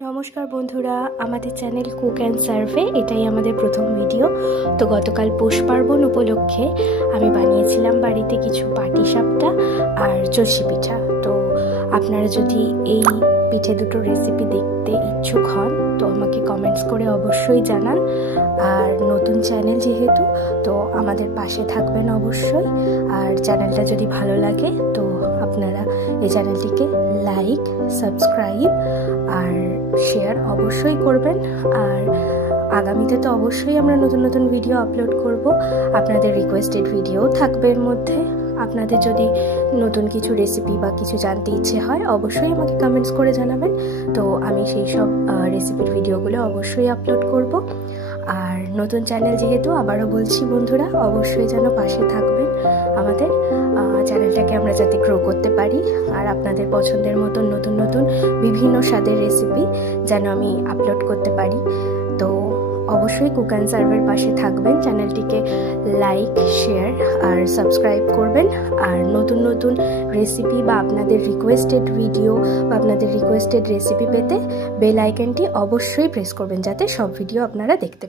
নমস্কার বন্ধুরা, আমাদের চ্যানেল কুক অ্যান্ড সার্ভে এটাই আমাদের প্রথম ভিডিও। তো গতকাল পৌষ পার্বণ উপলক্ষে আমি বানিয়েছিলাম বাড়িতে কিছু পাটিসাপটা আর চলসি পিঠা। তো আপনারা যদি এই পিঠে দুটো রেসিপি দেখতে ইচ্ছুক হন তো আমাকে কমেন্টস করে অবশ্যই জানান। আর নতুন চ্যানেল যেহেতু তো আমাদের পাশে থাকবেন অবশ্যই। আর চ্যানেলটা যদি ভালো লাগে তো আপনারা এই চ্যানেলটিকে লাইক, সাবস্ক্রাইব আর শেয়ার অবশ্যই করবেন। আর আগামীতে তো অবশ্যই আমরা নতুন নতুন ভিডিও আপলোড করব। আপনাদের রিকোয়েস্টেড ভিডিও থাকবে এর মধ্যে। আপনাদের যদি নতুন কিছু রেসিপি বা কিছু জানতে ইচ্ছে হয় অবশ্যই আমাকে কমেন্টস করে জানাবেন। তো আমি সেই সব রেসিপির ভিডিওগুলো অবশ্যই আপলোড করব। আর নতুন চ্যানেল যেহেতু আবারও বলছি বন্ধুরা, অবশ্যই যেন পাশে থাকবেন আমাদের চ্যানেলটাকে আমরা যাতে গ্রো করতে পারি। আর আপনাদের পছন্দের মতন নতুন নতুন বিভিন্ন স্বাদের রেসিপি যেন আমি আপলোড করতে পারি। তো অবশ্যই কুক অ্যান্ড সার্ভের পাশে থাকবেন, চ্যানেলটিকে লাইক, শেয়ার আর সাবস্ক্রাইব করবেন। আর নতুন নতুন রেসিপি বা আপনাদের রিকোয়েস্টেড ভিডিও বা আপনাদের রিকোয়েস্টেড রেসিপি পেতে বেল আইকনটি অবশ্যই প্রেস করবেন যাতে সব ভিডিও আপনারা দেখতে পান।